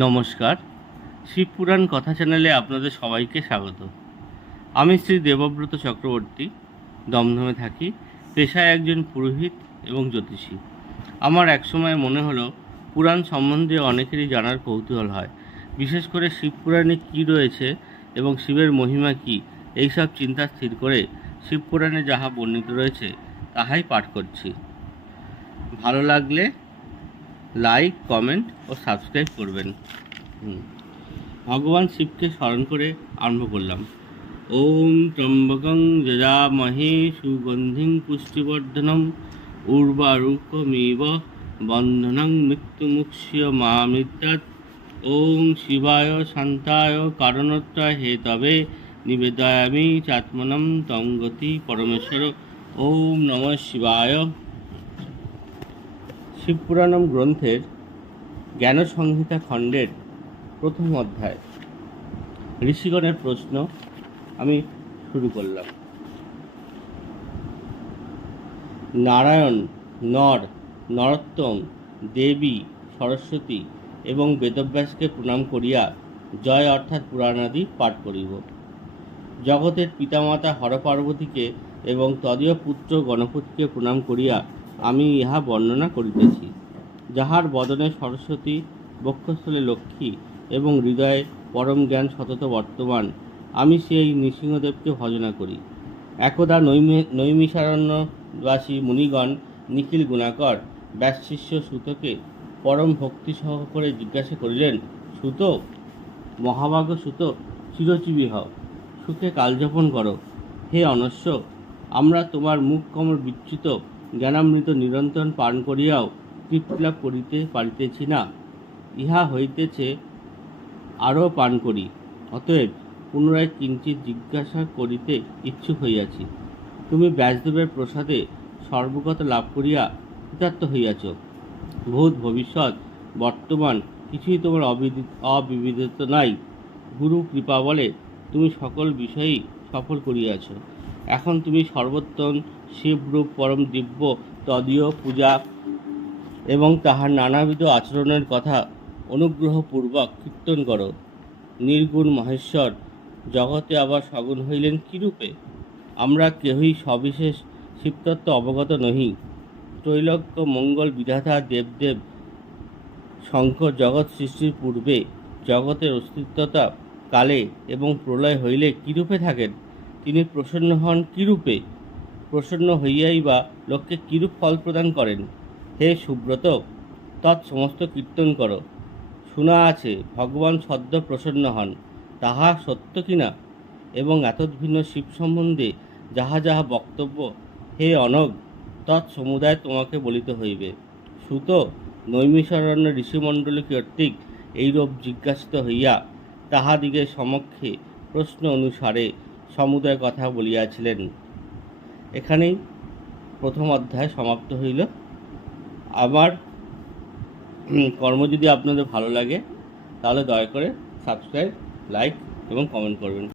নমস্কার, শিবপুরাণ কথা চ্যানেলে আপনাদের সবাইকে স্বাগত। আমি শ্রী দেবব্রত চক্রবর্তী, দমদমে থাকি। পেশায় একজন পুরোহিত এবং জ্যোতিষী। আমার একসময় মনে হলো পুরাণ সম্বন্ধে অনেকেরই জানার কৌতূহল হয়, বিশেষ করে শিবপুরাণে কী রয়েছে এবং শিবের মহিমা কী, এইসব চিন্তা স্থির করে শিবপুরাণে যাহা বর্ণিত রয়েছে তাহাই পাঠ করছি। ভালো লাগলে লাইক, কমেন্ট ও সাবস্ক্রাইব করবেন। ভগবান শিবকে স্মরণ করে আরম্ভ করলাম। ওম ত্রম্বকং যজামহে সুগন্ধিং পুষ্টিবর্ধনম উর্বারুকমিব বন্ধনং মৃত্যুমুক্ষ্যমামৃতাৎ। ওম শিবায় শান্তায় কারণত্রায় হেতবে নিবেদয়ামি চাত্মনম তং গতি পরমেশ্বর। ওম নমঃ শিবায়। শিবপুরাণম গ্রন্থের জ্ঞানসংহিতা খণ্ডের প্রথম অধ্যায়। ঋষিগণের প্রশ্ন আমি শুরু করলাম। নারায়ণ, নর, নরোত্তম, দেবী, সরস্বতী এবং বেদব্যাসকে প্রণাম করিয়া জয় অর্থাৎ পুরাণাদি পাঠ করিব। জগতের পিতামাতা হরপার্বতীকে এবং তদীয় পুত্র গণপতিকে প্রণাম করিয়া আমি ইহা বর্ণনা করিতেছি। যাহার বদনে সরস্বতী, বক্ষস্থলে লক্ষ্মী এবং হৃদয়ে পরম জ্ঞান সতত বর্তমান, আমি সেই নৃসিংহদেবকে ভজনা করি। একদা নৈমিষারণ্যবাসী মুনিগণ নিখিল গুণাকর ব্যাসশিষ্য সুতকে পরম ভক্তি সহকারে জিজ্ঞাসা করিলেন, সুত, মহাভাগ সুত, চিরজীবী হও, সুখে কালযাপন করো। হে অনস্য, আমরা তোমার মুখ কমল বিচ্যুত জ্ঞানামৃত নিরন্তর পান করিয়াও তৃপ্তিলাভ করিতে পারিতেছি না। ইহা হইতেছে আরও পান করি। অতএব পুনরায় কিঞ্চিৎ জিজ্ঞাসা করিতে ইচ্ছুক হইয়াছি। তুমি ব্যাসদেবের প্রসাদে সর্বগত লাভ করিয়া কৃতার্থ হইয়াছ। ভূত, ভবিষ্যৎ, বর্তমান কিছুই তোমার অবিদিত নাই। গুরু কৃপা বলে তুমি সকল বিষয়েই সফল করিয়াছ। এখন তুমি সর্বোত্তম শিবরূপ পরম দিব্য তদীয় পূজা এবং তাহার নানাবিধ আচরণের কথা অনুগ্রহপূর্বক কীর্তন করো। নির্গুণ মহেশ্বর জগতে আবার সগুণ হইলেন কিরূপে? আমরা কেহই সবিশেষ শিবতত্ত্ব অবগত নহি। ত্রৈলোক্য মঙ্গল বিধাতা দেবদেব শঙ্কর জগৎ সৃষ্টির পূর্বে জগতের অস্তিত্বতা কালে এবং প্রলয় হইলে কিরূপে থাকেন? তিনি প্রসন্ন হন কিরূপে? প্রসন্ন হইয়াই বা লোককে কিরূপ ফল প্রদান করেন? হে সুব্রত, তৎসমস্ত কীর্তন করো। শোনা আছে ভগবান সদ্য প্রসন্ন হন, তাহা সত্য কিনা? এবং এতদ্ভিন্ন শিব সম্বন্ধে যাহা যাহা বক্তব্য, হে অনগ, তৎসমুদায় তোমাকে বলিতে হইবে। সুত, নৈমিষারণ্য ঋষিমণ্ডলী কর্তৃক এইরূপ জিজ্ঞাসিত হইয়া তাহাদিগের সমক্ষে প্রশ্ন অনুসারে সমুদয় কথা বলিয়াছিলেন। এখানেই প্রথম অধ্যায় সমাপ্ত হইল। আমার কর্ম যদি আপনাদের ভালো লাগে তাহলে দয়া করে সাবস্ক্রাইব, লাইক এবং কমেন্ট করবেন।